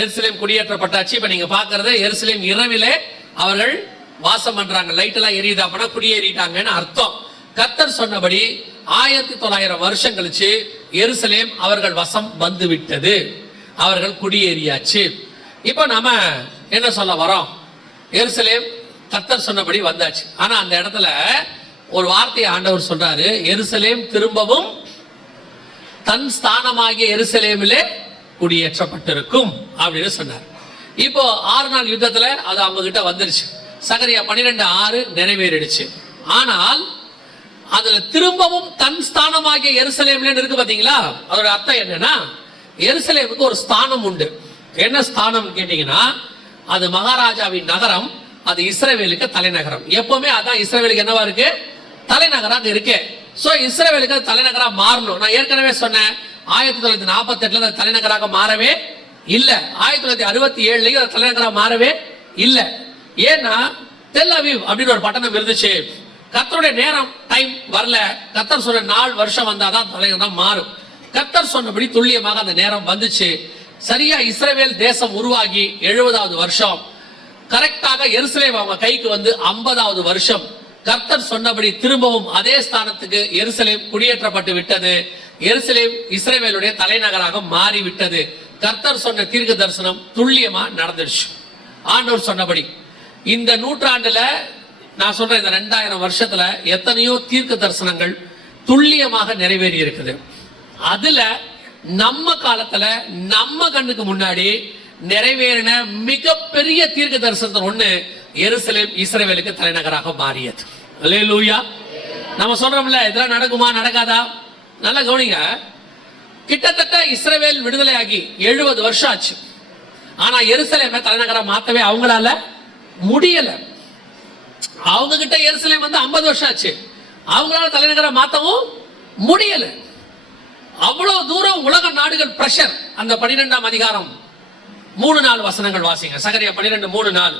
எருசலேம் குடியேற்றப்பட்டாச்சு. இப்ப நீங்க பாக்குறது எருசலேம் இரவிலே அவர்கள் வாசம் பண்றாங்க. லைட் எல்லாம் எரியுது, அப்படின்னா குடியேறிட்டாங்கன்னு அர்த்தம். கர்த்தர் சொன்னபடி 1900 வருஷம் கழிச்சு எருசலேம் அவர்கள் வசம் வந்து விட்டது, அவர்கள் குடியேறியாச்சு. இப்ப நாம என்ன சொல்ல வரோம்? எருசலேம் கர்த்தர் சொன்னபடி வந்தாச்சு. ஆனா அந்த இடத்துல ஒரு வார்த்தையை ஆண்டவர் சொல்றாரு, எருசலேம் திரும்பவும் தன் ஸ்தானமாகிய எருசலேமிலே குடியேற்றப்பட்டிருக்கும் அப்படின்னு சொன்னார். இப்போ 6 நாள் யுத்தத்துல அது அவங்க கிட்ட வந்துருச்சு. சகரியா 12:6 நிறைவேறிடுச்சு. ஆனால் அதுல திரும்பவும் தன் ஸ்தானமாகிய எருசலேம்ல இருக்கு பாத்தீங்களா? அதோட அர்த்தம் என்னன்னா, எருசலேமுக்கு ஒரு ஸ்தானம் உண்டு. என்ன ஸ்தானம் கேட்டீங்கன்னா, அது மகாராஜாவின் நகரம், அது இஸ்ரவேலுக்கு தலைநகரம். எப்பவுமே அதான் இஸ்ரவேலுக்கு என்னவா இருக்கு? தலைநகராக இருக்கு. சோ இஸ்ரவேலுக்கு அது தலைநகரா மாறணும். நான் ஏற்கனவே சொன்னேன், 1948 தலைநகராக மாறவே இல்ல, 1967 தலைநகரா மாறவே இல்ல. ஏன்னா தெல் அவீவ் அப்படின்னு ஒரு பட்டணம் இருந்துச்சு. கர்த்தருடைய நேரம் டைம் வரல. கர்த்தர் சொன்ன நாள் வருஷம் வந்தாதான் தலைநகரம் மாறும். கர்த்தர் சொன்னபடி துல்லியமாக அந்த நேரம் வந்துச்சு. சரியா இஸ்ரவேல் தேசம் உருவாகி 70வது வருஷம், கரெக்டாக எருசலேம் அவங்க கைக்கு வந்து 50வது வருஷம், கர்த்தர் சொன்னபடி திரும்பவும் அதே ஸ்தானத்துக்கு எருசலேம் குடியேற்றப்பட்டு விட்டது. எருசலேம் இஸ்ரவேலுடைய தலைநகராக மாறி விட்டது. கர்த்தர் சொன்ன தீர்க்க தரிசனம் துல்லியமா நடந்துடுச்சு. ஆண்டவர் சொன்னபடி இந்த நூற்றாண்டுல, நான் சொல்றேன், இந்த 2000 வருஷத்துல எத்தனையோ தீர்க்க தரிசனங்கள் துல்லியமாக நிறைவேறி இருக்குது. அதுல நம்ம காலத்துல நம்ம கண்ணுக்கு முன்னாடி நிறைவேறின மிகப்பெரிய தீர்க்க தரிசனத்தின் ஒண்ணு, எருசலேம் இஸ்ரவேலுக்கு தலைநகராக மாறியது. அல்லேலூயா. நம்ம சொல்றோம்ல, இதெல்லாம் நடக்குமா நடக்காதா? நல்லா கவனிங்க. கிட்டத்தட்ட இஸ்ரவேல் விடுதலை ஆகி 70 வருஷம் ஆச்சு. ஆனா எருசலேமை தலைநகரா மாத்தவே அவங்களால முடியல. அவங்க கிட்ட எருசலேம் வந்து 50 வருஷம் ஆச்சு, அவங்களால தலைநகரா மாத்தவும் முடியல. அவ்வளவு தூரம் உலக நாடுகள் பிரஷர். அந்த 12ஆம் அதிகாரம் 3-4 வசனங்கள் வாசிங்க. சகரியா 12:3-4.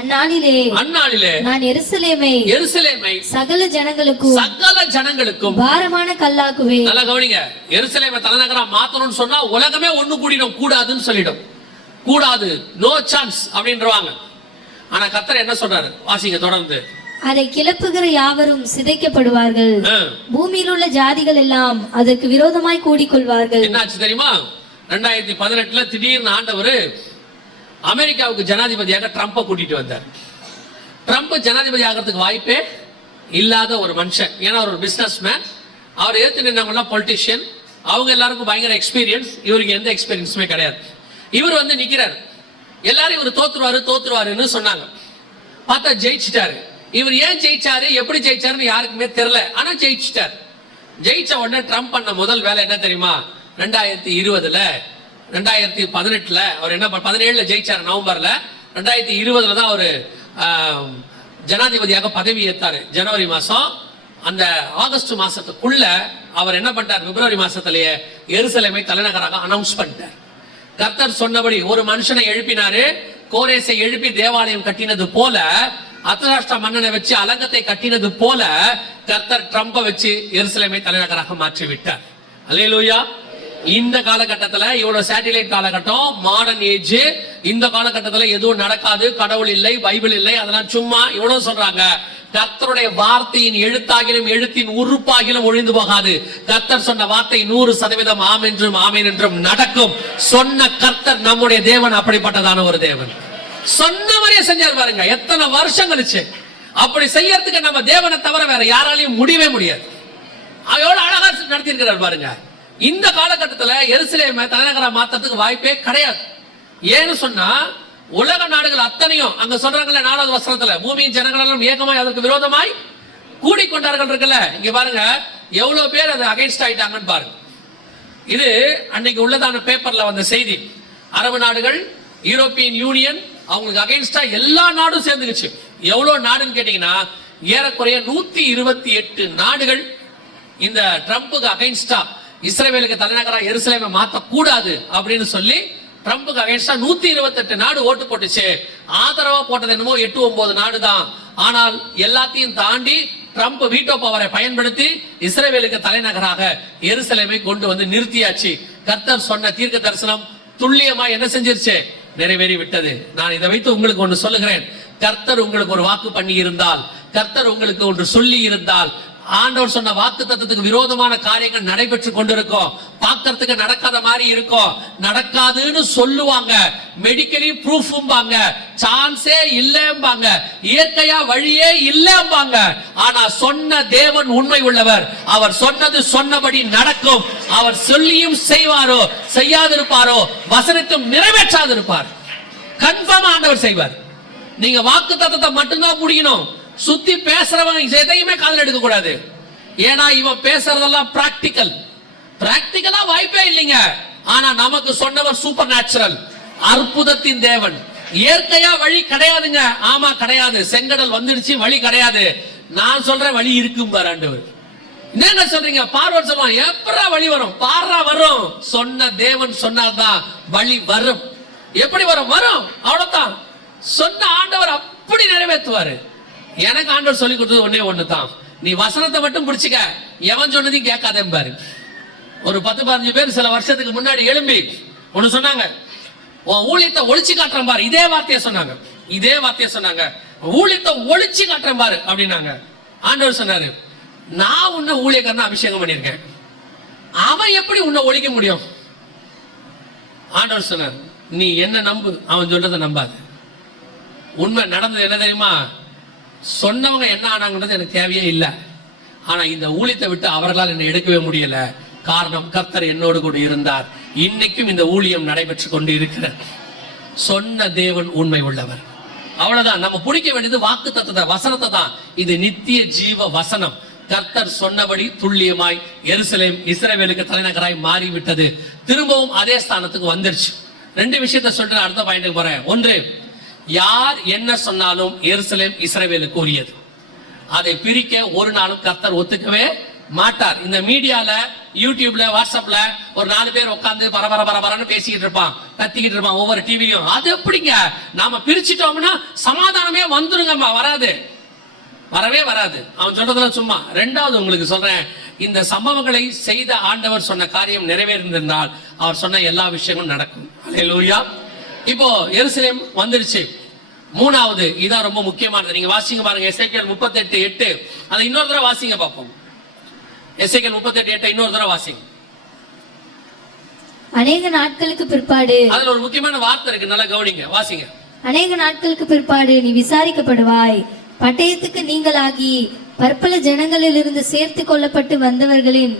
அந்நாளிலே நான் எருசலேமை சகல ஜனங்களுக்கும் பாரமான கல்லாக்குவேன். நல்லா கவனிங்க. எருசலேமை தலைநகரா மாத்தணும்னு சொன்னா உலகமே ஒண்ணு கூடிடும், கூடாதுன்னு சொல்லிடும். கூடாது, நோ சான்ஸ் அப்படின்றவாங்க. ஆனா கர்த்தர் என்ன சொல்றாரு? வாசிங்க தொடர்ந்து. அதை கிளப்புகிற யாவரும் சிதைக்கப்படுவார்கள், பூமியில் உள்ள ஜாதிகள் எல்லாம் அதற்கு விரோதமாய் கூடிக்கொள்வார்கள். என்னாச்சு தெரியுமா? 2018 திடீர்னு ஆண்டவர் அமெரிக்காவுக்கு ஜனாதிபதியாக ட்ரம்பை கூட்டிட்டு வந்தார். ட்ரம்ப் ஜனாதிபதி ஆகிறதுக்கு வாய்ப்பே இல்லாத ஒரு மனுஷன். ஏன்னா ஒரு பிசினஸ் மேன். அவர் ஏத்து நின்றவங்க பொலிட்டிஷியன். அவங்க எல்லாருக்கும் பயங்கர எக்ஸ்பீரியன்ஸ். இவருக்கு எந்த எக்ஸ்பீரியன்ஸுமே கிடையாது. இவர் வந்து நிக்கிறார். எல்லாரும் இவர் தோத்துருவாருன்னு சொன்னாங்க. பார்த்தா ஜெயிச்சிட்டாரு. இவர் ஏன் ஜெயிச்சாரு, எப்படி ஜெயிச்சாருன்னு யாருக்குமே தெரியல. ஆனா ஜெயிச்சிட்டார். ஜெயிச்ச உடனே ட்ரம்ப் பண்ண முதல் வேலை என்ன தெரியுமா? 2018 அவர் என்ன 17 ஜெயிச்சாரு நவம்பர்ல. 2020 தான் அவரு ஜனாதிபதியாக பதவி ஏற்றாரு. ஜனவரி மாசம். அந்த ஆகஸ்ட் மாசத்துக்குள்ள அவர் என்ன பண்ணிட்டார்? பிப்ரவரி மாசத்திலேயே எருசலேமை தலைநகராக அனௌன்ஸ் பண்ணிட்டார். கர்த்தர் சொன்னபடி ஒரு மனுஷனை எழுப்பினாரு. கோரேசை எழுப்பி தேவாலயம் கட்டினது போல, அர்தசஷ்டா மன்னனை வச்சு அலங்கத்தை கட்டினது போல, கர்த்தர் ட்ரம்பை வச்சு எருசலேமை தலைநகராக மாற்றி விட்டார். அல்லேலூயா. இந்த காலகட்டத்தில், இவ்வளவு சேட்டிலைட் காலகட்டம், மாடர்ன் ஏஜ், இந்த காலகட்டத்தில் எதுவும் நடக்காது, கடவுள் இல்லை, பைபிள் இல்லை, அதெல்லாம் சும்மா இவ்வளவு சொல்றாங்க. கர்த்தருடைய வார்த்தையின் எழுத்தாகிலும் எழுத்தின் உறுப்பாகிலும் ஒழிந்து போகாது. கர்த்தர் சொன்ன வார்த்தை 100% ஆம் என்றும் ஆமேன் என்றும் நடக்கும். சொன்ன கர்த்தர் நம்முடைய தேவன் அப்படிப்பட்டதான ஒரு தேவன். சொன்ன மாதிரியே செஞ்சார் பாருங்க. எத்தனை வருஷம் கழிச்சு. அப்படி செய்யறதுக்கு நம்ம தேவனை தவிர வேற யாராலையும் முடியவே முடியாது. எவ்வளவு அழகா நடத்தி இருக்கிறார் பாருங்க. இந்த காலகட்டத்தில் எருசலேமை தலைநகரா மாத்துறதுக்கு வாய்ப்பே கிடையாது. ஏன்னு சொன்னா உலக நாடுகள் அத்தனையும் அங்க சொல்றாங்கல்ல 4வது வசனத்துல, பூமியின் ஜனங்கள் எல்லாம் ஏகமாய் அதற்கு விரோதமாய் கூடிக்கொண்டார்கள் இருக்குல்ல. இங்க பாருங்க எவ்வளவு பேர் அது அகைன்ஸ்ட் ஆயிட்டாங்கன்னு பாருங்க. இது அன்னைக்கு உள்ளதான பேப்பர்ல வந்த செய்தி. அரபு நாடுகள், யூரோப்பியன் யூனியன், அவங்களுக்கு அகைன்ஸ்டா எல்லா நாடும் சேர்ந்துக்குச்சு. எவ்வளவு நாடுன்னு கேட்டீங்கன்னா ஏறக்குறைய 128 நாடுகள் இந்த ட்ரம்புக்கு அகைன்ஸ்டா இஸ்ரவேலுக்கு தலைநகரா எருசலேமை மாத்த கூடாது அப்படின்னு சொல்லி ட்ரம்புக்கு அகைன்ஸ்டா 128 நாடு ஓட்டு போட்டுச்சு. ஆதரவா போட்டது என்னமோ 8-9 நாடு தான். ஆனால் எல்லாத்தையும் தாண்டி ட்ரம்ப் வீட்டோ பவரை பயன்படுத்தி இஸ்ரவேலுக்கு தலைநகராக எருசலேமை கொண்டு வந்து நிறுத்தியாச்சு. கர்த்தர் சொன்ன தீர்க்க தரிசனம் துல்லியமா என்ன செஞ்சிருச்சு? நிறைவேறி விட்டது. நான் இதை வைத்து உங்களுக்கு ஒன்று சொல்லுகிறேன். கர்த்தர் உங்களுக்கு ஒரு வாக்கு பண்ணி இருந்தால், கர்த்தர் உங்களுக்கு ஒன்று சொல்லி இருந்தால், ஆண்டவர் சொன்ன வாக்கு தத்தத்துக்கு விரோதமான காரியங்கள் நடைபெற்று கொண்டிருக்கும், பார்க்கறதுக்கு நடக்காத மாதிரி இருக்கும், நடக்காதுன்னு சொல்லுவாங்க, மெடிக்கலி ப்ரூஃபாங்க, சான்ஸே இல்லம்பாங்க, இயற்கையா வழியே இல்லம்பாங்க. ஆனா சொன்ன தேவன் உண்மை உள்ளவர். அவர் சொன்னது சொன்னபடி நடக்கும். அவர் சொல்லியும் செய்வாரோ செய்யாதிருப்பாரோ, வசனத்தும் நிறைவேற்றாதிருப்பார். கன்ஃபார்ம் ஆண்டவர் செய்வார். நீங்க வாக்கு தத்தத்தை மட்டும்தான் முடியணும். சுத்தி பேசுறவன் எதையுமே காதல் எடுக்க கூடாது. ஏன்னா இவன் பேசுறதெல்லாம் பிராக்டிக்கலா வாய்ப்பே இல்லைங்க. ஆனா நமக்கு சொன்னவர் சூப்பர் நேச்சுரல், அற்புதத்தின் தேவன். இயற்கையா வழி கிடையாதுங்க. ஆமா கிடையாது. செங்கடல் வந்துடுச்சு, வழி கிடையாது. நான் சொல்றேன் வழி இருக்கும் பாரு ஆண்டவர். என்ன சொல்றீங்க? பார்வர்ட் சொல்லுவான், எப்படா வழி வரும்? பாரா வரும். சொன்ன தேவன் சொன்னாதான் வழி வரும். எப்படி வரும்? வரும், அவ்வளவுதான். சொன்ன ஆண்டவர் அப்படி நிறைவேற்றுவாரு. எனக்கு ஆண்டவர் சொல்லி கொடுத்தது ஒன்னே ஒண்ணுதான், நீ வசனத்தை மட்டும் பிடிச்சுக்க, எவன் சொன்னதையும் கேட்காதே பாரு. ஒரு 10-15 பேர் சில வருஷத்துக்கு முன்னாடி எழும்பி ஒண்ணு சொன்னாங்க, உன் ஊழியத்தை ஒளிச்சு காட்டுறேன் பாரு. இதே வார்த்தையை சொன்னாங்க. ஊழியத்தை ஒளிச்சு காட்டுறேன் பாரு அப்படின்னாங்க. ஆண்டவர் சொன்னாரு, நான் உன்னை ஊழியக்காரனா அபிஷேகம் பண்ணியிருக்கேன், அவன் எப்படி உன்னை ஒழிக்க முடியும்? ஆண்டவர் சொன்னார், நீ என்ன நம்பு, அவன் சொல்றதை நம்பாது. உண்மை நடந்தது என்ன தெரியுமா? சொன்னவங்க என்ன ஆனாங்கன்றது எனக்கு தேவையே இல்லை. ஆனா இந்த ஊழியத்தை விட்டு அவர்களால் என்னை எடுக்கவே முடியல. காரணம், கர்த்தர் என்னோடு கூட இருந்தார். இன்னைக்கும் இந்த ஊழியம் நடைபெற்று கொண்டு இருக்கிறார். சொன்ன தேவன் உண்மை உள்ளவர். அவ்வளவுதான். நம்ம பிடிக்க வேண்டியது வாக்கு தத்தத்தை, வசனத்தை தான். இது நித்திய ஜீவ வசனம். கர்த்தர் சொன்னபடி துல்லியமாய் எருசலேம் இஸ்ரவேலுக்கு தலைநகராய் மாறிவிட்டது. திரும்பவும் அதே ஸ்தானத்துக்கு வந்துருச்சு. 2 விஷயத்தை சொல்றேன், அடுத்த பாயிண்ட்டுக்கு போறேன். ஒன்று, யார் என்ன சொன்னாலும் எருசலேம் இஸ்ரவேலுக்கு உரியது. அதை பிரிக்க ஒரு நாளும் கர்த்தர் ஒத்துக்கவே மாட்டார். இந்த மீடியால, யூடியூப்ல, வாட்ஸ்அப்ல ஒரு 4 பேர் உட்கார்ந்து பரபரன்னு பேசிக்கிட்டு இருப்பான், கத்திக்கிட்டு இருப்பான் ஒவ்வொரு டிவியும். அது எப்படிங்க? நாம பிரிச்சுட்டோம்னா சமாதானமே வந்துருங்கம்மா. வரவே வராது. அவன் சொல்றதுல சும்மா. 2வது உங்களுக்கு சொல்றேன், இந்த சம்பவங்களை செய்த ஆண்டவர் சொன்ன காரியம் நிறைவேறியிருந்தால் அவர் சொன்ன எல்லா விஷயங்களும் நடக்கும். அல்லேலூயா. இப்போ எருசலேம் வந்துருச்சு. 3வது, இதான் ரொம்ப முக்கியமானது. நீங்க வாசிங்க பாருங்க, எசேக்கியேல் 38:8. அதை இன்னொரு தடவை வாசிங்க பார்ப்போம். எசேக்கியேல் 38:8 இன்னொரு தடவை வாசிங்க. அநேக நாட்களுக்கு பிற்பாடு, அதுல ஒரு முக்கியமான வார்த்தை இருக்கு, நல்லா கவனிங்க, வாசிங்க. அநேக நாட்களுக்கு பிற்பாடு நீ விசாரிக்கப்படுவாய், பட்டயத்துக்கு நீங்களாகி பற்பல ஜனங்களிலிருந்து சேர்த்து கொள்ளப்பட்டு வந்தவர்களின்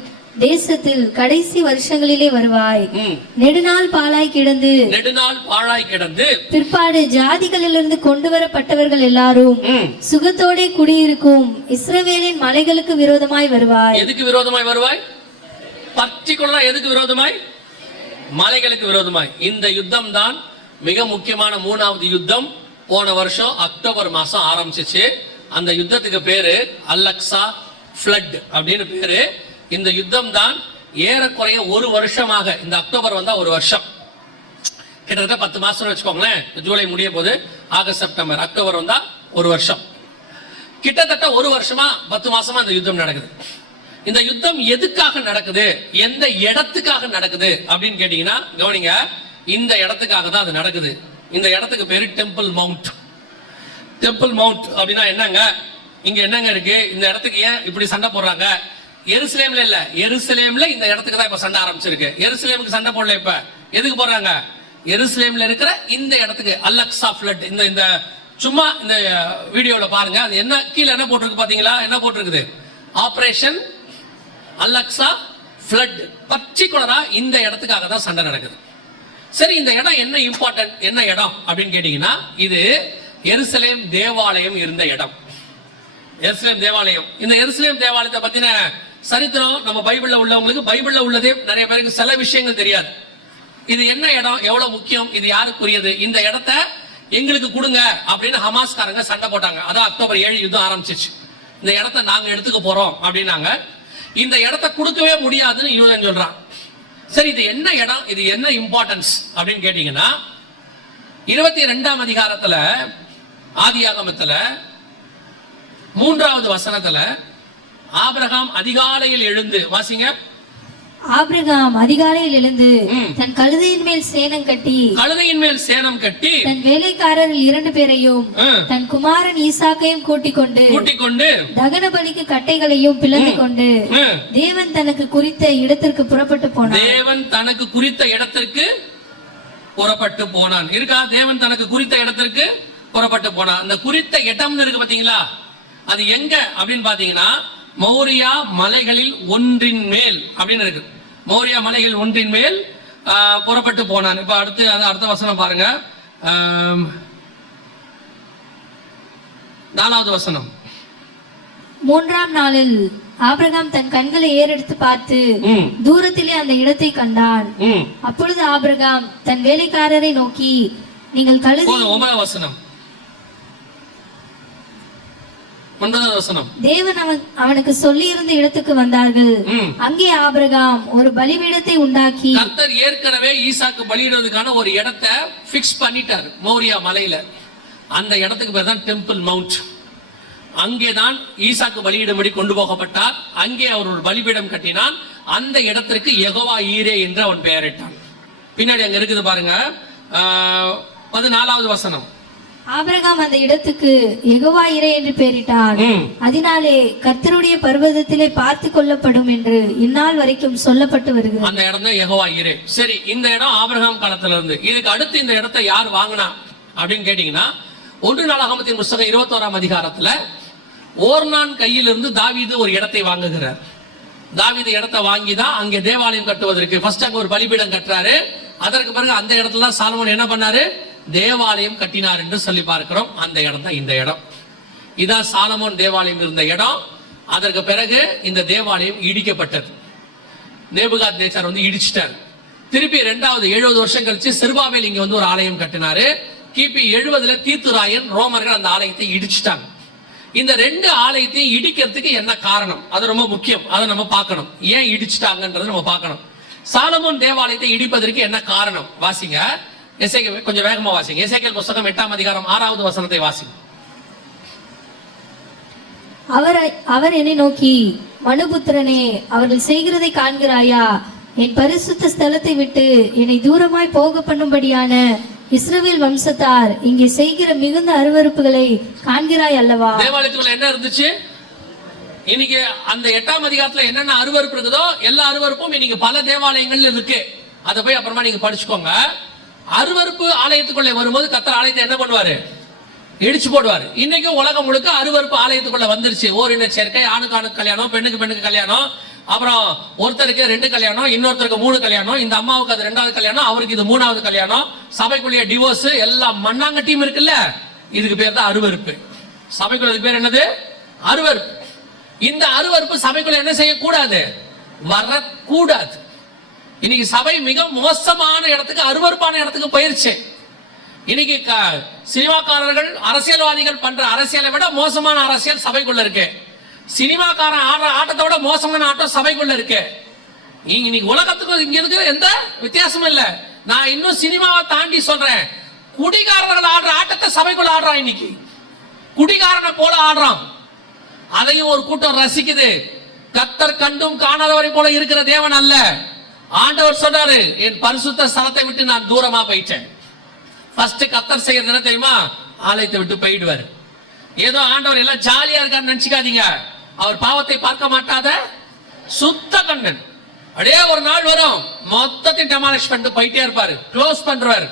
தேசத்தில் கடைசி வருஷங்களிலே வருவாய். நெடுநாள் பாழாய் கிடந்து பிற்பாடு ஜாதிகளிலிருந்து கொண்டு வரப்பட்டவர்கள் எல்லாரும் சுகத்தோட குடியிருக்கும் இஸ்ரவேலின் மலைகளுக்கு விரோதமாய் வருவாய். எதுக்கு விரோதமாய் வருவாய்? பர்டிகுலரா எதுக்கு விரோதமாய்? மலைகளுக்கு விரோதமாய். இந்த யுத்தம் தான் மிக முக்கியமான 3வது யுத்தம். போன வருஷம் அக்டோபர் மாசம் ஆரம்பிச்சிச்சு. அந்த யுத்தத்துக்கு பேரு அல்-அக்ஸா ஃப்ளட் அப்படின்னு பேரு. இந்த யுத்தம் தான் ஏறக்குறைய 1 வருஷமாக, இந்த அக்டோபர் வந்தா 1 வருஷம், கிட்டத்தட்ட 10 மாசம் வச்சுக்கோங்களேன். ஜூலை முடிய போது, ஆகஸ்ட், செப்டம்பர், அக்டோபர் வந்தா 1 வருஷம். கிட்டத்தட்ட 1 வருஷமா 10 மாசமா இந்த யுத்தம் நடக்குது. இந்த யுத்தம் எதுக்காக நடக்குது, எந்த இடத்துக்காக நடக்குது அப்படின்னு கேட்டீங்கன்னா, கவனிங்க, இந்த இடத்துக்காக தான் அது நடக்குது. இந்த இடத்துக்கு பேரு டெம்பிள் மவுண்ட். டெம்பிள் மவுண்ட் அப்படின்னா என்னங்க? இங்க என்னங்க இருக்கு? இந்த இடத்துக்கு ஏன் இப்படி சண்டை போடுறாங்க? எருசலேம்ல இல்ல, எருசலேம்ல இந்த இடத்துக்கு தான் இப்ப சண்டை ஆரம்பிச்சிருக்கு. எருசலேமுக்கு சண்டை போடல. இப்ப எதுக்கு போடுறாங்க? எருசலேம்ல இருக்கிற இந்த இடத்துக்கு அல்-அக்ஸா ஃப்ளட். இந்த சும்மா இந்த வீடியோல பாருங்க, அது என்ன கீழே என்ன போட்டிருக்கு பாத்தீங்களா? என்ன போட்டிருக்குது? Operation Al-Aqsa flood. பர்டிகுலரா இந்த இடத்துக்காக தான் சண்டை நடக்குது. சரி, இந்த இடம் என்ன இம்பார்ட்டன்ட், என்ன இடம் அப்படின்னு கேட்டீங்கன்னா, இது எருசலேம் தேவாலயம் இருந்த இடம். எருசலேம் தேவாலயம். இந்த எருசலேம் தேவாலயத்தை பத்தின சரித்திரம் நம்ம பைபிள்ல உள்ளவங்களுக்கு, பைபிள்ல உள்ளதே நிறைய பேருக்கு சில விஷயங்கள் தெரியாது. இது என்ன இடம், எவ்வளவு முக்கியம், இது யாருக்குரியது, இந்த இடத்த எங்களுக்கு கொடுங்க அப்படின்னு ஹமாஸ்காரங்க சண்டை போட்டாங்க. அதான் அக்டோபர் 7 யுத்தம் ஆரம்பிச்சிச்சு. இந்த இடத்த நாங்க எடுத்துக்க போறோம் அப்படின்னாங்க. இந்த இடத்த கொடுக்கவே முடியாதுன்னு யூதன் சொல்றான். சரி, இது என்ன இடம், இது என்ன இம்பார்ட்டன்ஸ் அப்படின்னு கேட்டீங்கன்னா, 22ஆம் அதிகாரத்துல, ஆதியாகமத்துல 3வது வசனத்துல, ஆபிரகாம் அதிகாலையில் எழுந்து, வாசிங்க. ஆபிரகாம் அதிகாலையில் எழுந்து தன் கழுதையின் மேல் சேணம் கட்டி தன் வேலைக்காரரில் 2 பேரையும் தன் குமாரன் ஈசாக்கையும் கூட்டிக் கொண்டு தகன பலிக்கு கட்டைகளையும் பிளந்து கொண்டு தேவன் தனக்கு குறித்த இடத்திற்கு புறப்பட்டு போனான். இருக்கா? தேவன் தனக்கு குறித்த இடத்திற்கு புறப்பட்டு போனான். அந்த குறித்த இடம்னு இருக்கு பாத்தீங்களா? அது எங்க அப்படின்னு பாத்தீங்கன்னா மோரியா மலைகளில் ஒன்றின் மேல் அப்படின்னு இருக்கு. மோரியா மலைகளில் ஒன்றின் மேல் புறப்பட்டு போனான். இப்ப அடுத்த வசனம் பாருங்க, 4வது வசனம். 3ஆம் நாளில் ஆபிரகாம் தன் கண்களை ஏறெடுத்து பார்த்து தூரத்திலே அந்த இடத்தை கண்டான். அப்பொழுது ஆபிரகாம் தன் வேலைக்காரரை நோக்கி, நீங்கள் கழுதை 9வது வசனம். 9வது வசனம். தேவன் அவனுக்கு சொல்லி இருந்த இடத்துக்கு வந்தார்கள். அங்கே ஆபிரகாம் ஒரு பலிபீடத்தை உண்டாக்கி, கர்த்தர் ஏற்கனவே ஈசாக்கு பலியிடுவதற்கான ஒரு இடத்தை பிக்ஸ் பண்ணிட்டார் மோரியா மலையில. அந்த இடத்துக்கு பேர் தான் டெம்பிள் மவுண்ட். அங்கேதான் ஈசாக்கு பலியிடும்படி கொண்டு போகப்பட்டார். அங்கே அவர் ஒரு பலிபீடம் கட்டினான். அந்த இடத்திற்கு யெகோவா ஈரே என்று அவன் பெயரிட்டான். பின்னாடி அங்க இருக்குது பாருங்க, 14வது வசனம். ஆபிரகாம் அந்த இடத்துக்கு யெகோவா ஈரே என்று பெயரிட்டான். அதனாலே கர்த்தருடைய பர்வதத்திலே பார்த்து கொள்ளப்படும் என்று இந்நாள் வரைக்கும் சொல்லப்பட்டு வருகிறது. அந்த இடம் தான் யெகோவா ஈரே. சரி, இந்த இடம் ஆபிரகாம் காலத்துல இருந்து. இதுக்கு அடுத்து இந்த இடத்தை யார் வாங்கினா அப்படின்னு கேட்டீங்கன்னா 1 நாளாகமத்தின் புத்தகம் 21ஆம் அதிகாரத்துல ஓர்னான் கையிலிருந்து தாவீது ஒரு இடத்தை வாங்குகிறார். தாவீது இடத்தை வாங்கிதான் அங்கே தேவாலயம் கட்டுவதற்கு ஃபர்ஸ்ட் அங்க ஒரு பலிபீடம் கட்டுறாரு. அதற்கு பிறகு அந்த இடத்துல தான் சாலமோன் என்ன பண்ணாரு? தேவாலயம் கட்டினார் என்று சொல்லி பார்க்கிறோம். அந்த இடம் தான் இந்த இடம். இதான் சாலமோன் தேவாலயம் இருந்த இடம். அதற்கு பிறகு இந்த தேவாலயம் இடிக்கப்பட்டது. நேபுகாத்நேச்சார் வந்து இடிச்சிட்டார். திருப்பி 2வது 70 வருஷம் கழிச்சு செருபாபேல் இங்க வந்து ஒரு ஆலயம் கட்டினாரு. கிபி 70ல தீத்துராயன் ரோமர்கள் அந்த ஆலயத்தை இடிச்சிட்டாங்க. இந்த 2 ஆலயத்தையும் இடிக்கிறதுக்கு என்ன காரணம்? அது ரொம்ப முக்கியம். அதை நம்ம பார்க்கணும். ஏன் இடிச்சிட்டாங்கன்றதை நம்ம பார்க்கணும். சாலமோன் தேவாலயத்தை இடிப்பதற்கு என்ன காரணம்? வாசிங்க, எசேக்கியேல் கொஞ்சம் வேகமா வாசிங்க. எசேக்கியேல் புத்தகம் 8ஆம் அதிகாரம் 6வது வசனத்தை வாசிங்க. அவர் என்னை நோக்கி, மனுபுத்திரனே, அவர்கள் செய்கிறதை காண்கிறாயா? என் பரிசுத்த ஸ்தலத்தை விட்டு என்னை தூரமாய் போக பண்ணும்படியான இஸ்ரவேல் வம்சத்தார் இங்கே செய்கிற மிகுந்த அருவருப்புகளை காண்கிறாய் அல்லவா? தேவாலயத்துக்குள்ள என்ன இருந்துச்சு? இன்னைக்கு அந்த 8ஆம் அதிகாரத்துல என்னென்ன அருவருப்பு இருக்குதோ எல்லா அருவருப்பும் இன்னைக்கு பல தேவாலயங்கள்ல இருக்கு. அதை போய் அப்புறமா நீங்க படிச்சுக்கோங்க. அருவருப்பு ஆலயத்துக்குள்ள வரும்போது கர்த்தர் ஆலயத்தை என்ன பண்ணுவாரு? இடிச்சு போடுவாரு. இன்னைக்கு உலகம் முழுக்க அருவருப்பு ஆலயத்துக்குள்ள வந்துருச்சு. ஓரின சேர்க்கை, ஆணுக்கு ஆணுக்கு கல்யாணம், பெண்ணுக்கு பெண்ணுக்கு கல்யாணம், அப்புறம் ஒருத்தருக்கு 2 கல்யாணம், இன்னொருத்தருக்கு 3 கல்யாணம், இந்த அம்மாவுக்கு அது 2வது கல்யாணம், அவருக்கு இது 3வது கல்யாணம், சபைக்குள்ளேயே டிவோர்ஸ், எல்லாம் மண்ணாங்கட்டியும் இருக்குல்ல. இதுக்கு பேர் தான் அருவருப்பு. சபைக்குள்ள பேர் என்னது? அருவருப்பு. இந்த அருவருப்பு சபைக்குள்ள என்ன செய்யக்கூடாது? வரக்கூடாது. இன்னைக்கு சபை மிக மோசமான இடத்துக்கு, அருவருப்பான இடத்துக்கு போயிருச்சு. இன்னைக்கு சினிமாக்காரர்கள், அரசியல்வாதிகள் பண்ற அரசியலை விட மோசமான அரசியல் சபைக்குள்ள இருக்கு. சினிமாக்காரன் ஆடுற ஆட்டத்தை விட மோசமான ஆட்டம் சபைக்குள்ள இருக்கு. இன்னைக்கு உலகத்துக்கு இங்க இருக்கிற எந்த வித்தியாசமும் இல்ல. நான் இன்னும் சினிமாவை தாண்டி சொல்றேன். குடிகாரர்கள் ஆடுற ஆட்டத்தை சபைக்குள்ள ஆடுறான். இன்னைக்கு குடிகாரனை போல ஆடுறான். அதையும் ஒரு கூட்டம் ரசிக்குது. கர்த்தர் கண்டும் காணாதவரை போல இருக்கிற தேவன் அல்ல. ஆண்டவர் சொன்னாரு, என் பரிசுத்த ஸ்தலத்தை விட்டு நான் தூரமா போயிட்டேன். ஃபர்ஸ்ட் கர்த்தர் செய்யறது என்ன தெரியுமா? ஆலயத்தை விட்டு போயிடுவாரு. ஏதோ ஆண்டவர் எல்லாம் ஜாலியா இருக்கான்னு நினைச்சுக்காதீங்க. அவர் பாவத்தை பார்க்க மாட்டாத சுத்த கண்ணன். அப்படியே ஒரு நாள் வரும், மொத்தத்தையும் டெமாலிஷ் பண்ணிட்டு போயிட்டே இருப்பாரு, க்ளோஸ் பண்றாரு.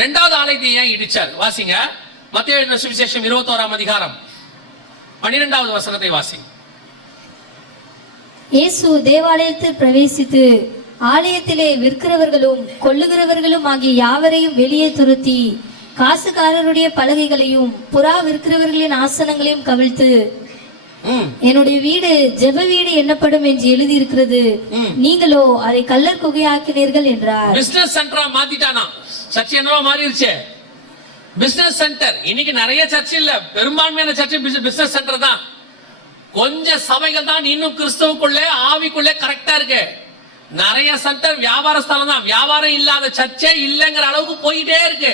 2வது ஆலயத்தை ஏன் இடிச்சார்? வாசிங்க, மத்தேயு எழுதின சுவிசேஷம் 21ஆம் அதிகாரம் 12வது வசனத்தை வாசிங்க. இயேசு தேவாலயத்தில் பிரவேசித்து ஆலயத்திலே விற்கிறவர்களும் கொள்ளுகிறவர்களும் ஆகிய யாவரையும் வெளியே துரத்தி காசுக்காரருடைய பலகைகளையும் புறா விற்கிறவர்களின் ஆசனங்களையும் கவிழ்த்து, என்னுடைய வீடு ஜெப வீடு என்னப்படும் என்று எழுதி இருக்கிறது, நீங்களோ அதை கல்லர் குகையாக்கினீர்கள் என்றார். பிசினஸ் சென்டரா மாத்திட்டானா? சர்ச் என்னவா மாறிடுச்சு? Business centre. இன்னைக்கு நிறைய சர்ச் இல்ல, பெரும்பான்மையான சர்ச் பிசினஸ் சென்டர் தான். கொஞ்சம் சபைகள் தான் இன்னும் கிறிஸ்துவுக்குள்ளே ஆவிக்குள்ளே கரெக்டா இருக்கு. நிறைய சென்டர் வியாபார ஸ்தலம் தான். வியாபாரம் இல்லாத சர்ச்சே இல்லைங்கிற அளவுக்கு போயிட்டே இருக்கு.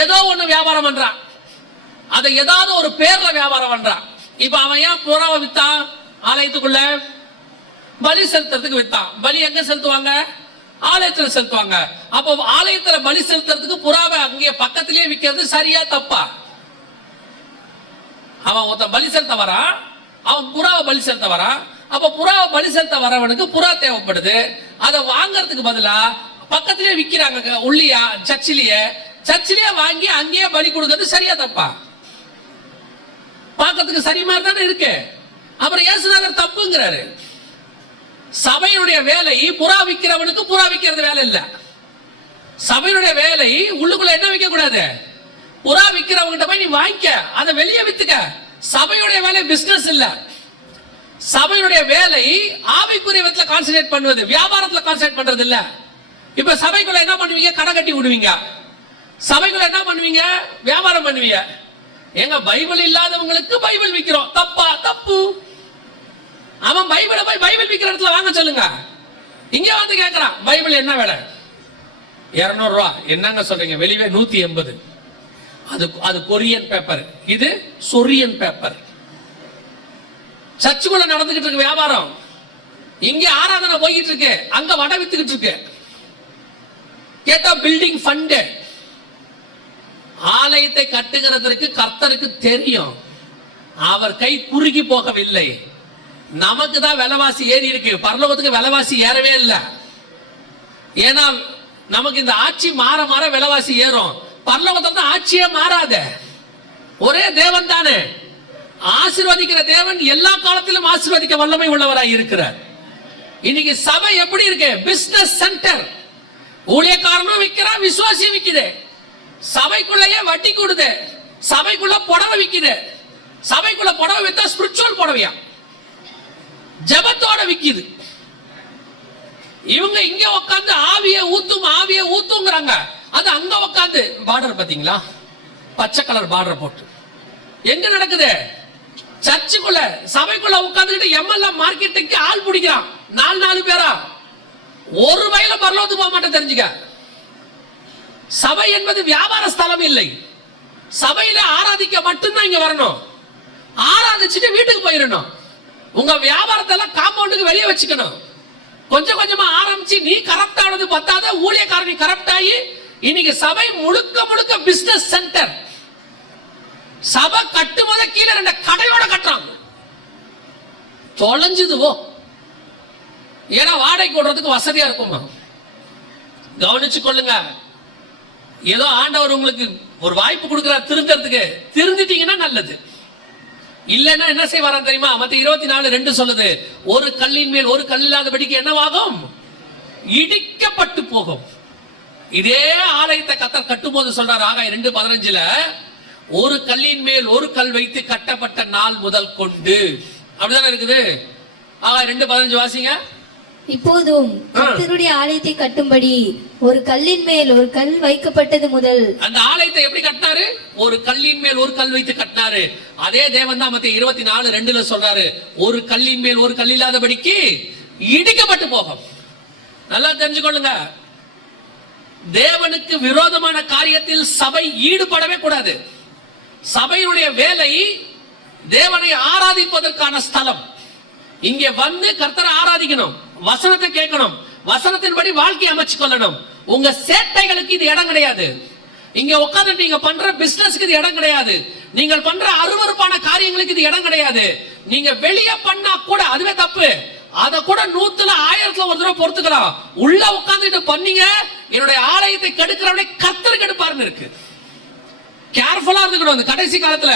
ஏதோ ஒண்ணு வியாபாரம் பண்றான், அதை ஏதாவது ஒரு பேர்ல வியாபாரம் பண்றான். இப்ப அவன் ஏன் புறாவை வித்தான் ஆலயத்துக்குள்ள? பலி செலுத்துறதுக்கு வித்தான். பலி எங்க செலுத்துவாங்க? ஆலயத்துல செலுத்துவாங்க. அப்போ ஆலயத்துல பலி செலுத்துறதுக்கு புறாவை அங்கே பக்கத்திலேயே விற்கிறது சரியா தப்பா? அவன் ஒருத்தன் பலி செலுத்த வரான், அவன் புறாவை பலி செலுத்த வரான். அப்ப புறாவை பலி செலுத்த வரவனுக்கு புறா தேவைப்படுது. அதை வாங்கறதுக்கு பதிலா பக்கத்திலேயே விற்கிறாங்க உள்ளியா சர்ச்சிலேயே வாங்கி அங்கேயே பலி கொடுக்கறது சரியா தப்பா? பார்க்கறதுக்கு சரி மாதிரி தானே இருக்கு. அப்புறம் இயேசுநாதர் தப்புங்கிறாரு. சபையினுடைய வேலை புறா விற்கிறவனுக்கு புறா விற்கிறது வேலை இல்ல. சபையினுடைய வேலை உள்ளுக்குள்ள என்ன விற்க கூடாது? புறா விற்கிறவங்கிட்ட போய் நீ வாங்கிக்க, அதை வெளியே வித்துக்க. சபையுடைய வேலை பிசினஸ் இல்ல. சபையுடைய வேலை ஆவிக்குரிய விதத்துல கான்சென்ட்ரேட் பண்ணுவது, வியாபாரத்துல கான்சென்ட்ரேட் பண்றது இல்ல. இப்ப சபைக்குள்ள என்ன பண்ணுவீங்க? கடை கட்டி விடுவீங்க. சபைக்குள்ள என்ன பண்ணுவீங்க? வியாபாரம் பண்ணுவீங்க. எங்க பைபிள் இல்லாதவங்களுக்கு பைபிள் விற்கிறோம். தப்பா? தப்பு. அவன் பைபிளை போய் பைபிள் விற்கிற இடத்துல வாங்க சொல்லுங்க. இங்க வந்து கேட்கறான் பைபிள் என்ன விலை? 200 ரூபா. என்னங்க சொல்றீங்க? வெளியே 180. அது கொரியன் பேப்பர், இது சொரியன் பேப்பர். சர்ச்சுக்குள்ள நடந்துகிட்டு இருக்கு வியாபாரம். இங்க ஆராதனை போயிட்டு இருக்கு, அங்க வடை வித்துக்கிட்டு இருக்கு. கேட்டா பில்டிங் ஃபண்ட். ஆலயத்தை கட்டுகிறதற்கு கர்த்தருக்கு தெரியும். அவர் கை குறுகி போகவில்லை. நமக்கு தான் விலைவாசி ஏறி இருக்கு, பரலோகத்துக்கு விலைவாசி ஏறவே இல்லை. ஏன்னா நமக்கு இந்த ஆட்சி மாற மாற விலைவாசி ஏறும். பரலோகத்துல தான் ஆட்சியே மாறாத, ஒரே தேவன் தானே. ஆசீர்வதிக்கிற தேவன் எல்லா காலத்திலும் ஆசீர்வதிக்க வல்லமை உள்ளவராய் இருக்கிறார். இன்னைக்கு சபை எப்படி இருக்கு? Business centre. ஊழியக்காரனும் விற்கிறான், விசுவாசி விற்குது. சபைக்குள்ளேயே வட்டி கொடுது. சபைக்குள்ள புடவை விற்குது. சபைக்குள்ள புடவை வித்தா ஸ்பிரிச்சுவல் புடவையா, ஜபத்தோட விக்குது. இவங்க இங்க உட்காந்து ஆவிய ஊத்துங்கிறாங்க. அது அங்க உட்காந்து பார்டர் பாத்தீங்களா, பச்சை கலர் பார்டர் போட்டு எங்க நடக்குது? சர்ச்சுக்குள்ள சபைக்குள்ள உட்காந்துக்கிட்டு எம்எல்ஏ மார்க்கெட்டுக்கு ஆள் பிடிக்கிறான். 4 பேரா ஒரு வயல பரலோகத்துக்கு போக மாட்டேன் தெரிஞ்சுக்க. சபை என்பது வியாபார ஸ்தலம் இல்லை. சபையில ஆராதிக்க மட்டும்தான் இங்க வரணும். ஆராதிச்சுட்டு வீட்டுக்கு போயிடணும். உங்க வியாபாரத்தை காம்பவுண்டுக்கு வெளியே வச்சுக்கணும். கொஞ்சம் கொஞ்சமா ஆரம்பிச்சு நீ கரப்ட் ஆனது பத்தாத, ஊழியக்காரன் நீ கரப்ட் ஆகி இன்னைக்கு சபை முழுக்க முழுக்க பிசினஸ் சென்டர். சபை கட்டும் போத கீழே 2 கடையோட கட்டுறாங்க. தொலைஞ்சுதுவோ, ஏன்னா வாடகை கொடுறதுக்கு வசதியா இருக்குமா? கவனிச்சு கொள்ளுங்க. ஏதோ ஆண்டவர் உங்களுக்கு ஒரு வாய்ப்பு கொடுக்கிறார் திருந்தறதுக்கு. திருந்திட்டீங்கன்னா நல்லது. இல்லன்னா என்ன செய்வாராம் தெரியுமா? மத்தேயு 24:2 சொல்லுது, ஒரு கல்லின் மேல் ஒரு கல் இல்லாதபடிக்கு என்னவாகும்? இடிக்கப்பட்டு போகும். இதே ஆலயத்தை கர்த்தர் கட்டும் போது சொல்றாரு, ஆகாய் 2:15, ஒரு கல்லின் மேல் ஒரு கல் வைத்து கட்டப்பட்ட நாள் முதல் கொண்டு. அப்படிதானே இருக்குது. ஆகாய் 2:15 வாசிங்க. இப்போதும் கர்த்தருடைய ஆலயத்தை கட்டும்படி ஒரு கல்லின் மேல் ஒரு கல் வைக்கப்பட்டது முதல். அந்த ஆலயத்தை எப்படி கட்டினாரு? ஒரு கல்லின் மேல் ஒரு கல் வைத்து கட்டினாரு. அதே தேவன் தான் மத்தேயு 24:2 சொல்றாரு, ஒரு கல்லின் மேல் ஒரு கல் இல்லாதபடிக்கு இடிக்கப்பட்டு போகும். நல்லா தெரிஞ்சுக்கொள்ளுங்க. தேவனுக்கு விரோதமான காரியத்தில் சபை ஈடுபடவே கூடாது. சபையுடைய வேலை தேவனை ஆராதிப்பதற்கான ஸ்தலம். இங்கே வந்து கர்த்தரை ஆராதிக்கணும், வசனத்தை கேட்கணும், வசனத்தின்படி வாழ்க்கை அமைச்சு கொள்ளணும். உங்க சேட்டைகளுக்கு இது இடம் கிடையாது. இங்க உட்கார்ந்து நீங்க பண்ற பிசினஸ்க்கு இது இடம் கிடையாது. நீங்கள் பண்ற அருவருப்பான காரியங்களுக்கு இது இடம் கிடையாது. நீங்க வெளியே பண்ணா கூட அதுவே தப்பு. அத கூட 100ல 1000ல ஒரு தடவை பொறுத்துக்கலாம். உள்ள உட்கார்ந்துட்டு பண்ணீங்க, என்னுடைய ஆலயத்தை கெடுக்கிறவனை கர்த்தர் கெடுப்பாருன்னு இருக்கு. கேர்ஃபுல்லா இருந்துக்கணும். இந்த கடைசி காலத்துல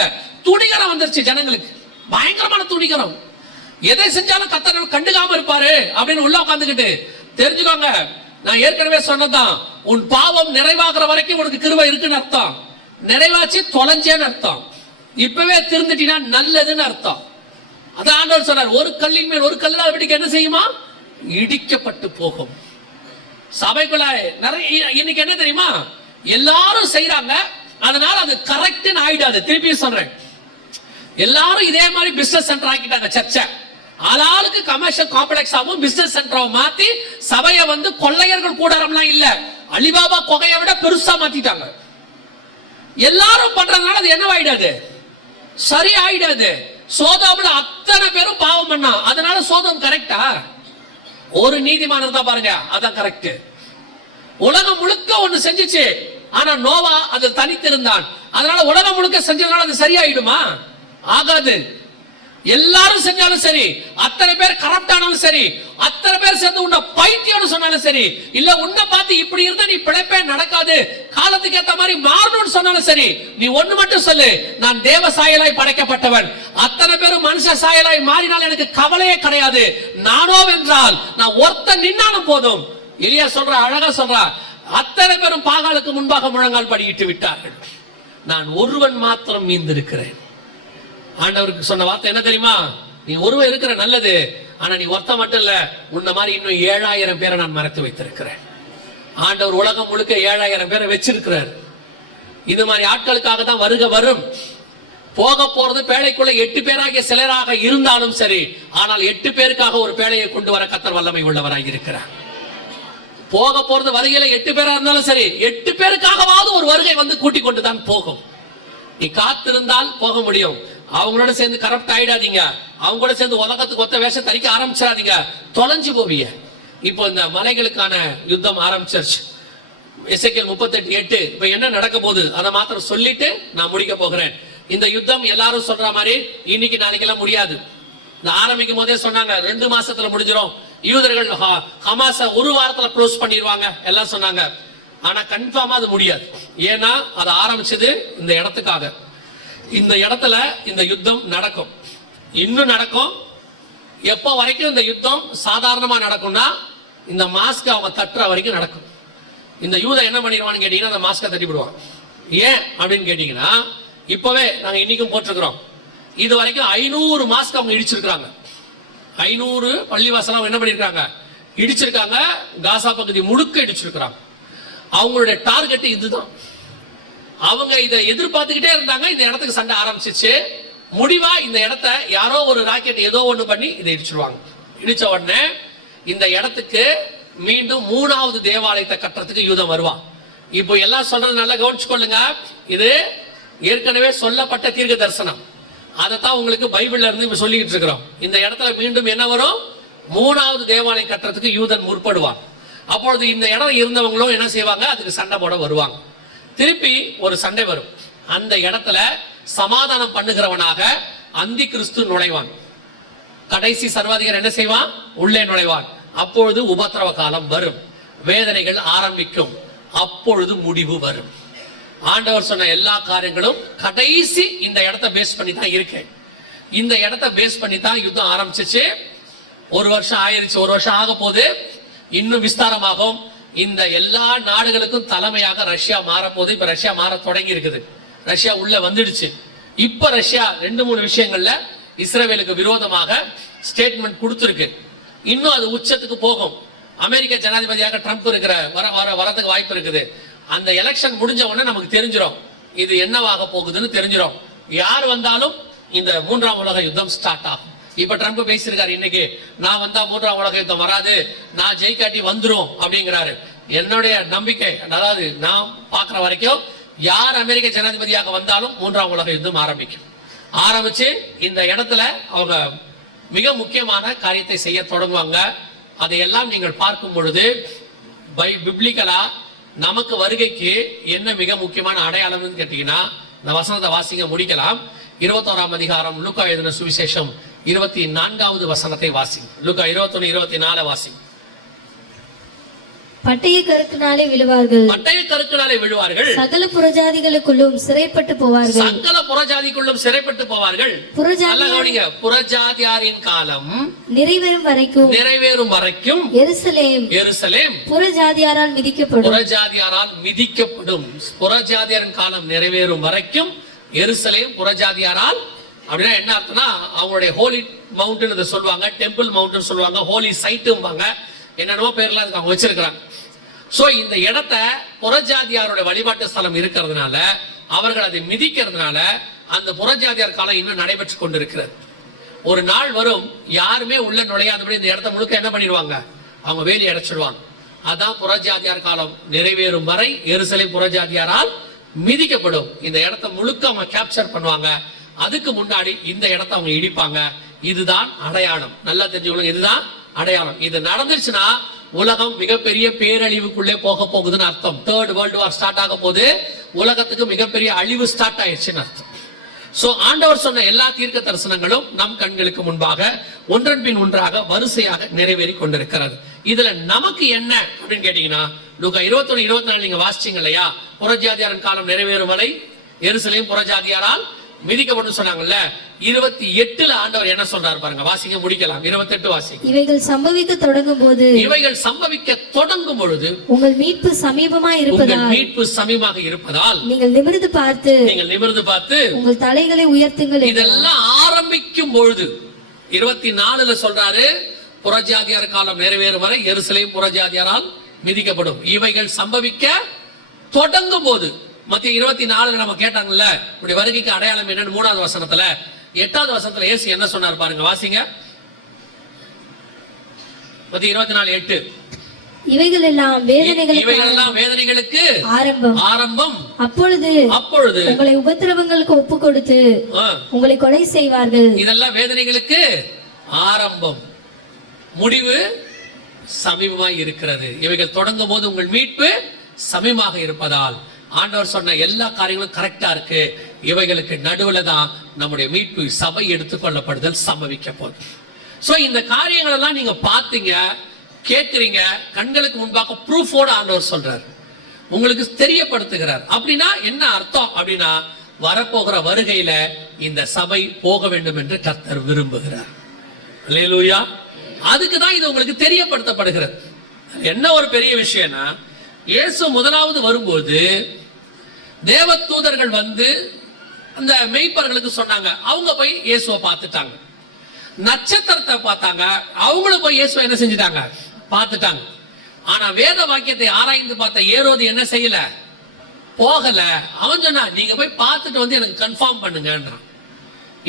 துணிகரம் வந்துருச்சு ஜனங்களுக்கு, பயங்கரமான துணிகரம். எதை செஞ்சாலும் கர்த்தர் கண்டுக்காம இருப்பாரு அப்படின்னு உள்ள உட்கார்ந்துக்கிட்டு தெரிஞ்சுக்கோங்க. நான் ஏற்கனவே சொன்னதான், உன் பாவம் நிறைவாகிற வரைக்கும் உனக்கு கிருபை இருக்குன்னு அர்த்தம். நிறைவாச்சு தொலைஞ்சேன்னு அர்த்தம். இப்பவே திருந்துட்டீனா நல்லதுன்னு அர்த்தம். அதான் ஆண்டவர் சொன்னார், ஒரு கல்லின் மேல் ஒரு கல் இல்லாதபடிக்கு என்ன செய்யுமா? இடிக்கப்பட்டு போகும். சபைக்குள்ள நிறைய இன்னைக்கு என்ன தெரியுமா? எல்லாரும் செய்யறாங்க, அதனால அது கரெக்ட்னு ஆயிடாது. திருப்பி சொல்றேன், எல்லாரும் இதே மாதிரி பிசினஸ் சென்டர் ஆக்கிட்டாங்க சர்ச்சை. ஆளாளுக்கு கமர்ஷியல் காம்ப்ளெக்ஸ் ஆகும் பிசினஸ் சென்டராவும் மாத்தி சபையை வந்து கொள்ளையர்கள் கூடாரம்லாம் இல்ல, அலிபாபா கொகையை விட பெருசா மாத்திட்டாங்க. எல்லாரும் பண்றதுனால அது என்னவாயிடாது? சரி ஆயிடாது. சோதோம்ல அத்தனை பேரும் பாவம் பண்ணா, அதனால சோதோம் கரெக்டா? ஒரு நீதிமான் இருந்தா பாருங்க, அதான் கரெக்ட். உலகம் முழுக்க ஒண்ணு செஞ்சுச்சு, ஆனா நோவா அது தனித்திருந்தான். அதனால உலகம் முழுக்க செஞ்சதுனால அது சரியாயிடுமா? ஆகாது. எல்லாரும் செஞ்சாலும் சரி, அத்தனை பேர் கரப்ட் ஆனாலும் சரி, அத்தனை பேர் சேர்ந்து உன்னை பைத்தியம்னு சொன்னாலும் சரி, இல்ல உன்னை பார்த்து இப்படி இருந்தா நீ பிழைப்பே நடக்காது, காலத்துக்கு ஏத்த மாதிரி மாறணும்னு சொன்னாலும் சரி, நீ ஒண்ணு மட்டும் சொல்லு, நான் தேவ சாயலாய் படைக்கப்பட்டவன். அத்தனை பேரும் மனுஷ சாயலாய் மாறினால் எனக்கு கவலையே கிடையாது. நானோ வென்றால் நான் ஒருத்தன் நின்னாலும் போதும். எலியா சொல்ற, அழகா சொல்றா, அத்தனை பேரும் பாகாலுக்கு முன்பாக முழங்கால் படியிட்டு விட்டார்கள், நான் ஒருவன் மாத்திரம் மீந்திருக்கிறேன். ஆண்டவருக்கு சொன்ன வார்த்தை என்ன தெரியுமா? நீ ஒருவன் இருக்கிற நல்லது, ஆனா நீ ஒருத்த மட்டும் இல்ல, உன்ன மாதிரி இன்னும் 7000 பேரை நான் மறைத்து வைத்திருக்கிறேன். ஆண்டவர் உலகம் முழுக்க 7000 பேரை வச்சிருக்கிறார். இது மாதிரி ஆட்களுக்காக தான் வருக வரும். போக போறது பேழைக்குள்ள 8 பேராகிய சிலராக இருந்தாலும் சரி, ஆனால் 8 பேருக்காக ஒரு பேழையை கொண்டு வர கர்த்தர் வல்லமை உள்ளவராக இருக்கிறார். போக போறது வருகையில 8 பேரா இருந்தாலும் சரி, 8 பேருக்காகவாவது ஒரு வருகை வந்து கூட்டிக் கொண்டுதான் போகும். நீ காத்திருந்தால் போக முடியும். அவங்களோட சேர்ந்து கரப்ட் ஆயிடாதீங்க. அவங்க கூட சேர்ந்து உலகத்துக்கு ஒத்த வேஷம் தரிக்க ஆரம்பிச்சிடாதீங்க, தொலைஞ்சு போவீங்க. இப்போ இந்த மலைகளுக்கான யுத்தம் ஆரம்பிச்சிருச்சு. எசேக்கியேல் 38:8. இப்ப என்ன நடக்க போகுது அதை மாத்திரம் சொல்லிட்டு நான் முடிக்க போகிறேன். இந்த யுத்தம் எல்லாரும் சொல்ற மாதிரி இன்னைக்கு நாளைக்கு எல்லாம் முடியாது. இந்த ஆரம்பிக்கும் போதே சொன்னாங்க 2 மாசத்துல முடிஞ்சிடும், யூதர்கள் ஹமாஸ ஒரு வாரத்துல க்ளோஸ் பண்ணிடுவாங்க எல்லாம் சொன்னாங்க. ஆனா கன்ஃபார்மா அது முடியாது. ஏன்னா அது ஆரம்பிச்சது இந்த இடத்துக்காக. இந்த இடத்துல இந்த யுத்தம் நடக்கும், இன்னும் நடக்கும். எப்போ வரைக்கும் இந்த யுத்தம் சாதாரணமா நடக்கும்னா, இந்த மாஸ்க் அவங்க தட்டுற வரைக்கும் நடக்கும். இந்த யூதன் என்ன பண்ணிடுவான்னு கேட்டீங்கன்னா, அந்த மாஸ்கை தட்டி விடுவான். ஏன் அப்படின்னு கேட்டீங்கன்னா, இப்பவே நாங்க இன்னைக்கும் போட்டிருக்கிறோம், இது வரைக்கும் 500 மாஸ்க் அவங்க இடிச்சிருக்காங்க. 500 பள்ளிவாசலாம் என்ன பண்ணிருக்காங்க, இடிச்சிருக்காங்க. காசா பகுதி முழுக்க இடிச்சிருக்காங்க. அவங்களுடைய டார்கெட் இதுதான். அவங்க இதை எதிர்பார்த்துக்கிட்டே இருந்தாங்க. இந்த இடத்துக்கு சண்டை ஆரம்பிச்சிச்சு. முடிவா இந்த இடத்த யாரோ ஒரு ராக்கெட் ஏதோ ஒண்ணு பண்ணி இதை இடிச்சிருவாங்க. இடிச்ச உடனே இந்த இடத்துக்கு மீண்டும் 3வது தேவாலயத்தை கட்டுறதுக்கு யூதம் வருவான். இப்போ எல்லாம் சொல்றது நல்லா கவனிச்சுக்கொள்ளுங்க. இது ஏற்கனவே சொல்லப்பட்ட தீர்க்க தரிசனம். அதைத்தான் உங்களுக்கு பைபிள்ல இருந்து சொல்லிட்டு இருக்கிறோம். இந்த இடத்துல மீண்டும் என்ன வரும், 3வது தேவாலயம் கட்டுறதுக்கு யூதன் முற்படுவான். அப்பொழுது இந்த இடம் இருந்தவங்களும் என்ன செய்வாங்க, அதுக்கு சண்டை போட வருவாங்க. திருப்பி ஒரு சண்டை வரும். அந்த இடத்துல சமாதானம் பண்ணுகிறவனாக அந்தி கிறிஸ்து நுழைவான். கடைசி சர்வாதிகாரி என்ன செய்வான், உள்ளே நுழைவான். அப்பொழுது உபத்திரவ காலம் வரும், வேதனைகள் ஆரம்பிக்கும், அப்பொழுது முடிவு வரும். ஆண்டவர் சொன்ன எல்லா காரியங்களும் கடைசி இந்த இடத்தை பேஸ் பண்ணி தான் இருக்கு. இந்த இடத்தை பேஸ் பண்ணி தான் யுத்தம் ஆரம்பிச்சிச்சு. 1 வருஷம் ஆயிருச்சு, 1 வருஷம் ஆக போது, இன்னும் விஸ்தாரமாகும். இந்த எல்லா நாடுகளுக்கும் தலைமையாக ரஷ்யா மாற போது. இப்ப ரஷ்யா மாற தொடங்கி இருக்குது, ரஷ்யா உள்ள வந்துடுச்சு. இப்ப ரஷ்யா 2-3 விஷயங்கள்ல இஸ்ரேலுக்கு விரோதமாக ஸ்டேட்மெண்ட் கொடுத்திருக்கு. இன்னும் அது உச்சத்துக்கு போகும். அமெரிக்க ஜனாதிபதியாக ட்ரம்ப் இருக்கிற வரதுக்கு வாய்ப்பு இருக்குது. அந்த எலெக்ஷன் முடிஞ்ச உடனே நமக்கு தெரிஞ்சிடும் இது என்னவாக போகுதுன்னு தெரிஞ்சிடும். யார் வந்தாலும் இந்த 3ஆம் உலக யுத்தம் ஸ்டார்ட் ஆகும். இப்ப ட்ரம்ப் பேசியிருக்காரு இன்னைக்கு, நான் வந்தா 3ஆம் உலக யுத்தம் வராது, நான் ஜெயிக்காட்டி வந்துரும் அப்படிங்கிறாரு. என்னுடைய நம்பிக்கை, அதாவது நான் பாக்குற வரைக்கும் யார் அமெரிக்க ஜனாதிபதியாக வந்தாலும் 3ஆம் உலக யுத்தம் ஆரம்பிக்கும். ஆரம்பிச்சு இந்த இடத்துல அவங்க மிக முக்கியமான காரியத்தை செய்ய தொடங்குவாங்க. அதையெல்லாம் நீங்கள் பார்க்கும் பொழுது பிப்ளிக்கலா நமக்கு வருகைக்கு என்ன மிக முக்கியமான அடையாளம்னு கேட்டீங்கன்னா, இந்த வசனத்தை வாசிங்க, முடிக்கலாம். 21ஆம் அதிகாரம் லூக்கா எழுதின சுவிசேஷம் 24வது வசனத்தை வாசிங்க. லூக்கா 21:24 வாசிங்க. பட்டய கருக்கினாலே விழுவார்கள், பட்டய கருக்கினாலே விழுவார்கள், சகல புறஜாதிகளுக்குள்ளும் சிறைப்பட்டு போவார்கள், சகல புறஜாதிக்குள்ளும் சிறைப்பட்டு போவார்கள். புறஜாதியாரின் காலம் நிறைவேறும் வரைக்கும், நிறைவேறும் வரைக்கும் எருசலேம் புறஜாதியாரால் மிதிக்கப்படும், புறஜாதியாரால் மிதிக்கப்படும். புறஜாதியாரின் காலம் நிறைவேறும் வரைக்கும் எருசலேம் புறஜாதியாரால். அப்படின்னா என்ன அர்த்தம்னா, அவங்களுடைய ஹோலி மவுண்டன் சொல்லுவாங்க, டெம்பிள் மவுண்டன் சொல்லுவாங்க, ஹோலி சைட்டும்பாங்க, என்னென்னவோ பேர்ல அதுக்கு அவங்க வச்சிருக்கிறாங்க. சோ இந்த இடத்த புறஜாதியாரோட வழிபாட்டு ஸ்தலம் இருக்கிறதுனால, அவர்கள் அதை மிதிக்கிறதுனால அந்த புறஜாதியார் காலம் இன்னும் நடைபெற்று கொண்டிருக்கிறது. ஒரு நாள் வரும், யாருமே உள்ள நுழையாதபடி இந்த இடத்த முழுக்க என்ன பண்ணிடுவாங்க, அவங்க வேலி அடைச்சிடுவாங்க. அதான் புறஜாதியார் காலம் நிறைவேறும் வரை எருசலேம் புறஜாதியாரால் மிதிக்கப்படும். இந்த இடத்த முழுக்க அவங்க கேப்சர் பண்ணுவாங்க. அதுக்கு முன்னாடி இந்த இடத்த அவங்க இடிப்பாங்க. இதுதான் அடையாளம். நல்லா தெரிஞ்சுக்கணும், இதுதான் அடையாளம். இது நடந்துச்சுன்னா உலகம் மிகப்பெரிய பேரழிவுக்குள்ளே போக போகுதுன்னு அர்த்தம். தேர்ட் வேர்ல்டு வார் ஸ்டார்ட் ஆக போது உலகத்துக்கு மிகப்பெரிய அழிவு ஸ்டார்ட் ஆயிடுச்சுன்னு அர்த்தம். சோ ஆண்டவர் சொன்ன எல்லா தீர்க்க தரிசனங்களும் நம் கண்களுக்கு முன்பாக ஒன்றன் பின் ஒன்றாக வரிசையாக நிறைவேறி கொண்டிருக்கிறது. இதுல நமக்கு என்ன அப்படின்னு கேட்டீங்கன்னா, லூக்கா 21:24 நீங்க வாசிச்சீங்க இல்லையா? புறஜாதியாரின் காலம் நிறைவேறும் வரை எருசலேம் புறஜாதியாரால் மிதிக்கப்படும் சொன்னாங்கல்ல. 28 ஆண்டவர் என்ன சொல்றாரு பாருங்க, வாசிங்க, முடிக்கலாம். 28 வாசிங்க. இவைகள் சம்பவிக்க தொடங்கும் போது, இவைகள் சம்பவிக்க தொடங்கும் பொழுது உங்கள் மீட்பு சமீபமாய் இருப்பதால், மீட்பு சமீபமாக இருப்பதால் நீங்கள் நிமிர்ந்து பார்த்து உங்கள் தலைகளை உயர்த்துங்கள். இதெல்லாம் ஆரம்பிக்கும் பொழுது 24 சொல்றாரு, புறஜாதியார் காலம் நிறைவேறும் வரை எருசலேம் புறஜாதியாரால் மிதிக்கப்படும். இவைகள் சம்பவிக்க தொடங்கும் போது, மத்திய 24 நம்ம கேட்டாங்கல்ல, இப்படி வருகைக்கு அடையாளம் என்னன்னு 3வது வசனத்துல. 8வது வசனத்துல இயேசு என்ன சொன்னார் பாருங்க, வாசிங்க. மத்திய 24:8. இவைகள் எல்லாம் வேதனைகளுக்கு ஆரம்பம். அப்பொழுது உங்களை உபத்திரவங்களுக்கு ஒப்பு கொடுத்து உங்களை கொலை செய்வார்கள். இதெல்லாம் வேதனைகளுக்கு ஆரம்பம், முடிவு சமீபமாய் இருக்கிறது. இவைகள் தொடங்கும் போது உங்கள் மீட்பு சமீபமாக இருப்பதால் ஆண்டவர் சொன்ன எல்லா காரியங்களும் கரெக்டா இருக்கு. இவைகளுக்கு நடுவுல தான் நம்முடைய மீட்பு சபை எடுத்துக்கொள்ளப்படுதல் சம்பவிக்க போகுது. சோ இந்த காரியங்கள் எல்லாம் நீங்க பாத்தீங்க, கேட்கிறீங்க, கண்களுக்கு முன்பாக ப்ரூஃபோட ஆண்டவர் சொல்றார், உங்களுக்கு தெரியப்படுத்துகிறார். அப்படின்னா என்ன அர்த்தம் அப்படின்னா, வரப்போகிற வருகையில இந்த சபை போக வேண்டும் என்று கர்த்தர் விரும்புகிறார். அல்லேலூயா. அதுக்கு தான் இது உங்களுக்கு தெரியப்படுத்தப்படுகிறது. என்ன ஒரு பெரிய விஷயம்னா, இயேசு முதலாவது வரும்போது தேவதூதர்கள் வந்து அந்த மெய்ப்பர்களுக்கு சொன்னாங்க. அவங்க போய் இயேசுவை பார்த்துட்டாங்க. நட்சத்திரத்தை பார்த்தாங்க. அவங்களும் போய் இயேசுவை என்ன செஞ்சுட்டாங்க, பார்த்துட்டாங்க. ஆனா வேத வாக்கியத்தை ஆராய்ந்து பார்த்த ஏரோது என்ன செய்யல, போகல. அவன் சொன்னா, நீங்க போய் பார்த்துட்டு வந்து எனக்கு கன்ஃபார்ம் பண்ணுங்கன்றான்.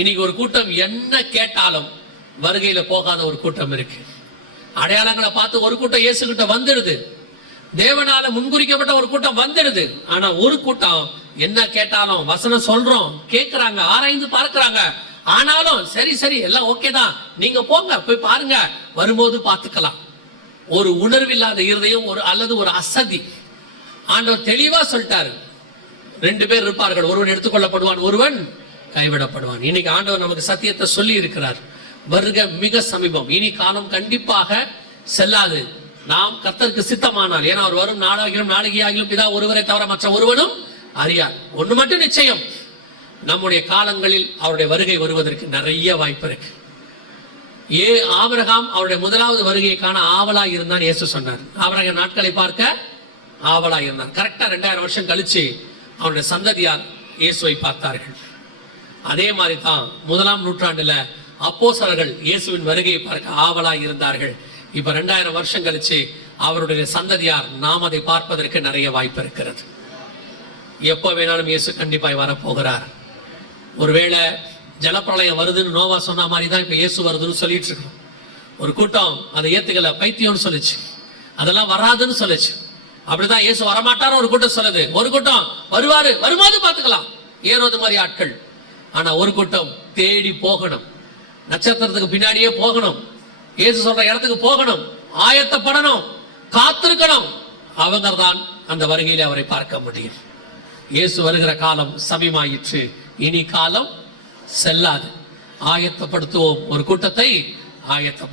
இன்னைக்கு ஒரு கூட்டம் என்ன கேட்டாலும் வருகையில போகாத ஒரு கூட்டம் இருக்கு. அடையாளங்களை பார்த்து ஒரு கூட்டம் இயேசு கிட்ட வந்துடுது, தேவனால முன்குறிக்கப்பட்ட ஒரு கூட்டம் வந்துடுது. ஆனா ஒரு கூட்டம் என்ன கேட்டாலும் வசனம் சொல்றோம், கேட்கிறாங்க, ஆராய்ந்து பார்க்கிறாங்க. ஆனாலும் சரி எல்லாம் ஓகே தான், நீங்க போங்க, போய் பாருங்க, வரும்போது பார்த்துக்கலாம். ஒரு உணர்வில்லாத இருதயம், அல்லது ஒரு அசதி. ஆண்டவர் தெளிவா சொல்லிட்டாரு, 2 பேர் இருப்பார்கள், ஒருவன் எடுத்துக்கொள்ளப்படுவான், ஒருவன் கைவிடப்படுவான். இன்னைக்கு ஆண்டவர் நமக்கு சத்தியத்தை சொல்லி இருக்கிறார். வருகை மிக சமீபம். இனி காலம் கண்டிப்பாக செல்லாது. நாம் கர்த்தருக்கு சித்தமானால், ஏன்னா அவர் வரும் நாளிகையாகிலும் பிதா ஒருவரை தவிர மற்ற ஒருவனும் அறியார். ஒண்ணு மட்டும் நிச்சயம், நம்முடைய காலங்களில் அவருடைய வருகை வருவதற்கு நிறைய வாய்ப்பு இருக்கு. ஆபிரகாம் அவருடைய முதலாவது வருகையை காண ஆவலா இருந்தான் இயேசு சொன்னார். ஆபிரகாம் நாட்களை பார்க்க ஆவலா இருந்தான். கரெக்டா 2000 வருஷம் கழிச்சு அவருடைய சந்ததியார் இயேசுவை பார்த்தார்கள். அதே மாதிரி தான் 1ஆம் நூற்றாண்டுல அப்போஸ்தலர்கள் இயேசுவின் வருகையை பார்க்க ஆவலா இருந்தார்கள். இப்ப 2000 வருஷம் கழிச்சு அவருடைய சந்ததியார் நாம் அதை பார்ப்பதற்கு நிறைய வாய்ப்பு இருக்கிறது. எப்ப வேணாலும் இயேசு கண்டிப்பாய் வரப்போகிறார். ஒருவேளை ஜலப்பிரளயம் வருதுன்னு நோவா சொன்ன மாதிரி தான் இப்ப இயேசு வருதுன்னு சொல்லிட்டு இருக்கோம். ஒரு கூட்டம் அதை ஏத்துக்கல, பைத்தியம்னு சொல்லிச்சு, அதெல்லாம் வராதுன்னு சொல்லிச்சு. அப்படிதான் இயேசு வரமாட்டாரு ஒரு கூட்டம் சொல்லுது. ஒரு கூட்டம் வருவாரு, வரும்போது பார்த்துக்கலாம், ஏரோது மாதிரி ஆட்கள். ஆனா ஒரு கூட்டம் தேடி போகணும், நட்சத்திரத்துக்கு பின்னாடியே போகணும், இயேசு சொல்ற இடத்துக்கு போகணும், ஆயத்தப்படணும், காத்திருக்கணும். அவங்க தான் அந்த வருகையில அவரை பார்க்க முடியும். இயேசு வருகிற காலம் சமீபமாயிற்று. இனி காலம் செல்லாது. ஆயத்தப்படுத்துவோம், ஒரு கூட்டத்தை ஆயத்தப்படுத்துவோம்.